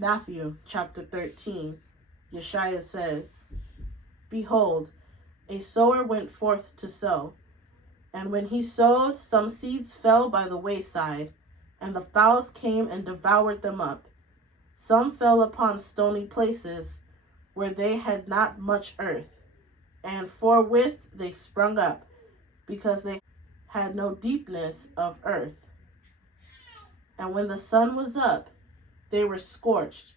Matthew chapter 13, Yashaya says, Behold, a sower went forth to sow. And when he sowed, some seeds fell by the wayside, and the fowls came and devoured them up. Some fell upon stony places, where they had not much earth, and forthwith they sprung up, because they had no deepness of earth. And when the sun was up, they were scorched,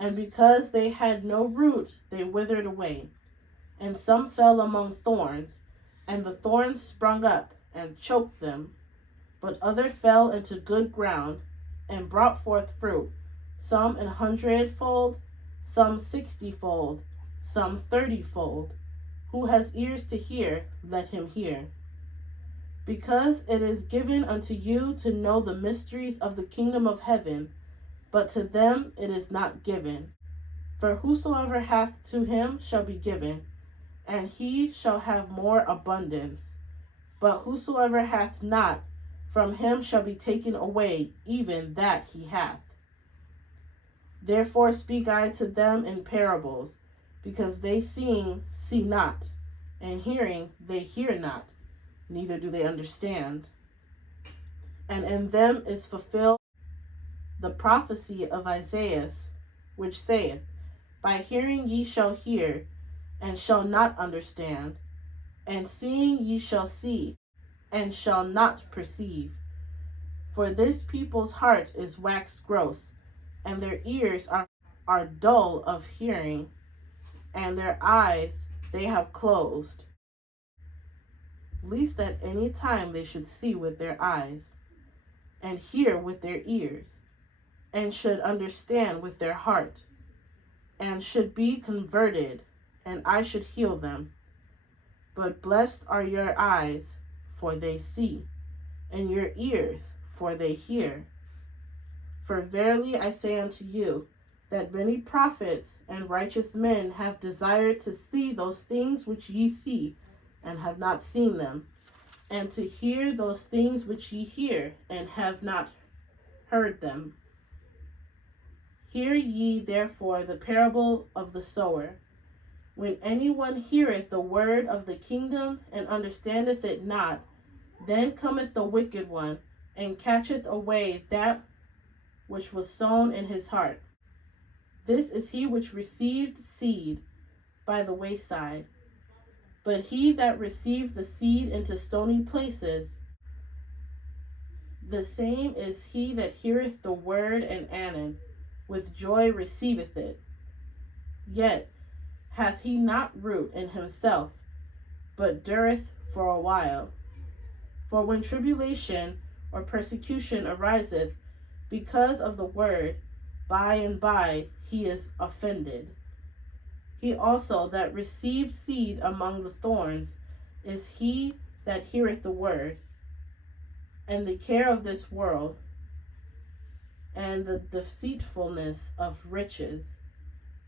and because they had no root, they withered away. And some fell among thorns, and the thorns sprung up and choked them. But other fell into good ground, and brought forth fruit, some 100-fold, some 60-fold, some 30-fold. Who has ears to hear, let him hear. Because it is given unto you to know the mysteries of the kingdom of heaven, but to them it is not given. For whosoever hath, to him shall be given, and he shall have more abundance. But whosoever hath not, from him shall be taken away even that he hath. Therefore speak I to them in parables, because they seeing see not, and hearing they hear not, neither do they understand. And in them is fulfilled the prophecy of Isaiah, which saith, By hearing ye shall hear, and shall not understand, and seeing ye shall see, and shall not perceive. For this people's heart is waxed gross, and their ears are dull of hearing, and their eyes they have closed, lest at any time they should see with their eyes, and hear with their ears, and should understand with their heart, and should be converted, and I should heal them. But blessed are your eyes, for they see, and your ears, for they hear. For verily I say unto you, that many prophets and righteous men have desired to see those things which ye see, and have not seen them, and to hear those things which ye hear, and have not heard them. Hear ye therefore the parable of the sower. When anyone heareth the word of the kingdom, and understandeth it not, then cometh the wicked one, and catcheth away that which was sown in his heart. This is he which received seed by the wayside. But he that received the seed into stony places, the same is he that heareth the word, and anon, with joy receiveth it. Yet hath he not root in himself, but dureth for a while. For when tribulation or persecution ariseth because of the word, by and by he is offended. He also that received seed among the thorns is he that heareth the word, and the care of this world, and the deceitfulness of riches,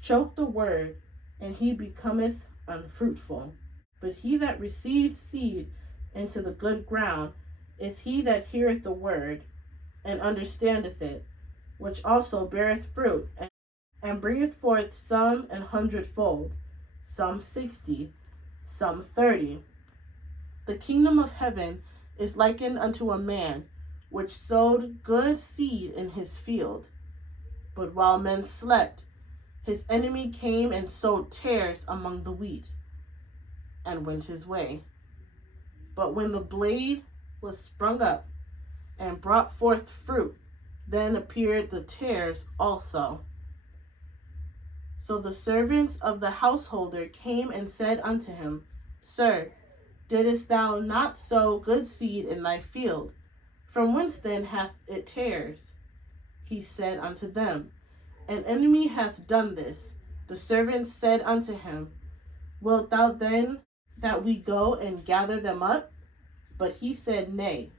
choke the word, and he becometh unfruitful. But he that received seed into the good ground is he that heareth the word, and understandeth it, which also beareth fruit, and bringeth forth some 100-fold, some 60, some 30. The kingdom of heaven is likened unto a man which sowed good seed in his field. But while men slept, his enemy came and sowed tares among the wheat, and went his way. But when the blade was sprung up, and brought forth fruit, then appeared the tares also. So the servants of the householder came and said unto him, Sir, didst thou not sow good seed in thy field? From whence then hath it tares? He said unto them, An enemy hath done this. The servants said unto him, Wilt thou then that we go and gather them up? But he said, Nay,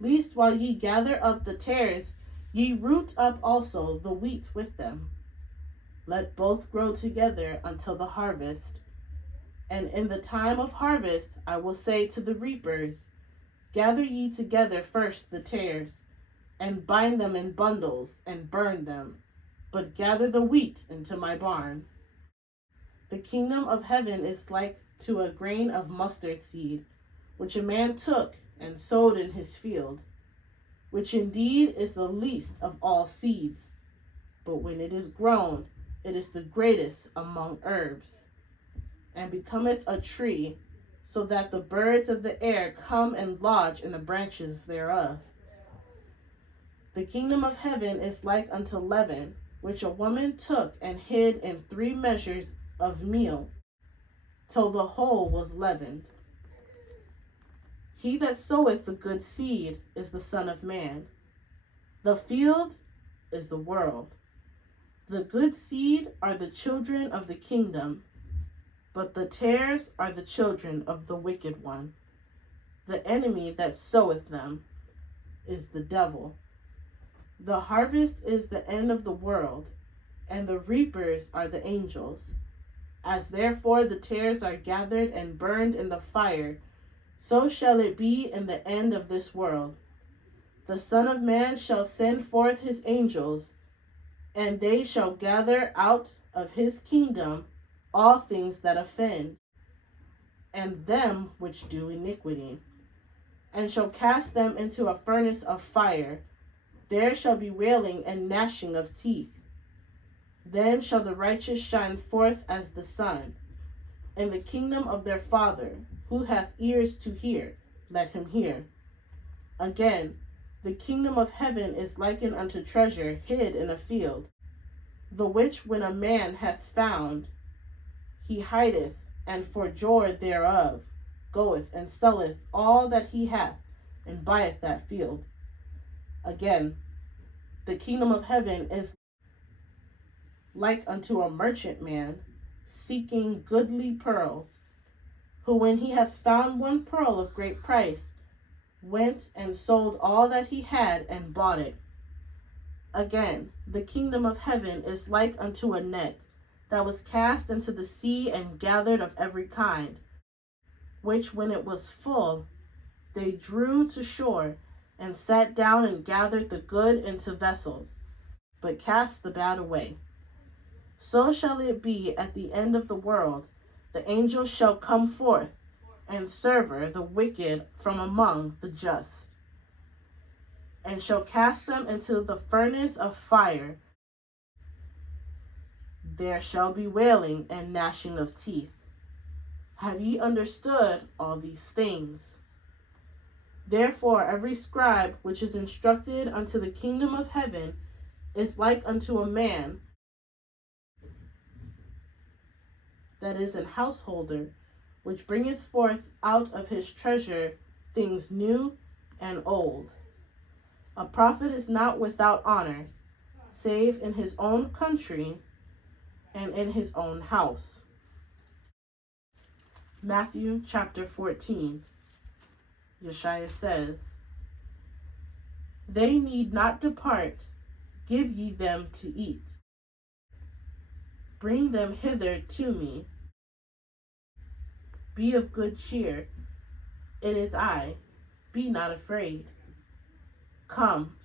lest while ye gather up the tares, ye root up also the wheat with them. Let both grow together until the harvest. And in the time of harvest I will say to the reapers, Gather ye together first the tares, and bind them in bundles, and burn them. but gather the wheat into my barn. The kingdom of heaven is like to a grain of mustard seed, which a man took and sowed in his field, which indeed is the least of all seeds, but when it is grown, it is the greatest among herbs, and becometh a tree, so that the birds of the air come and lodge in the branches thereof. The kingdom of heaven is like unto leaven, which a woman took and hid in 3 measures of meal, till the whole was leavened. He that soweth the good seed is the Son of Man. The field is the world. The good seed are the children of the kingdom, but the tares are the children of the wicked one. The enemy that soweth them is the devil. The harvest is the end of the world, and the reapers are the angels. As therefore the tares are gathered and burned in the fire, so shall it be in the end of this world. The Son of Man shall send forth his angels, and they shall gather out of his kingdom all things that offend, and them which do iniquity, and shall cast them into a furnace of fire. There shall be wailing and gnashing of teeth. Then shall the righteous shine forth as the sun in the kingdom of their Father. Who hath ears to hear, let him hear. Again, the kingdom of heaven is likened unto treasure hid in a field, the which when a man hath found, he hideth, and for joy thereof goeth and selleth all that he hath, and buyeth that field. Again, the kingdom of heaven is like unto a merchant man seeking goodly pearls, who when he hath found one pearl of great price, went and sold all that he had and bought it. Again, the kingdom of heaven is like unto a net that was cast into the sea and gathered of every kind, which when it was full, they drew to shore, and sat down and gathered the good into vessels, but cast the bad away. So shall it be at the end of the world. The angels shall come forth, and sever the wicked from among the just, and shall cast them into the furnace of fire. There shall be wailing and gnashing of teeth. Have ye understood all these things? Therefore every scribe which is instructed unto the kingdom of heaven is like unto a man that is an householder, which bringeth forth out of his treasure things new and old. A prophet is not without honor, save in his own country and in his own house. Matthew chapter 14. Yashaya says, They need not depart, give ye them to eat. Bring them hither to me. Be of good cheer, it is I, be not afraid. Come,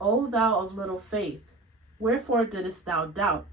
O thou of little faith, wherefore didst thou doubt?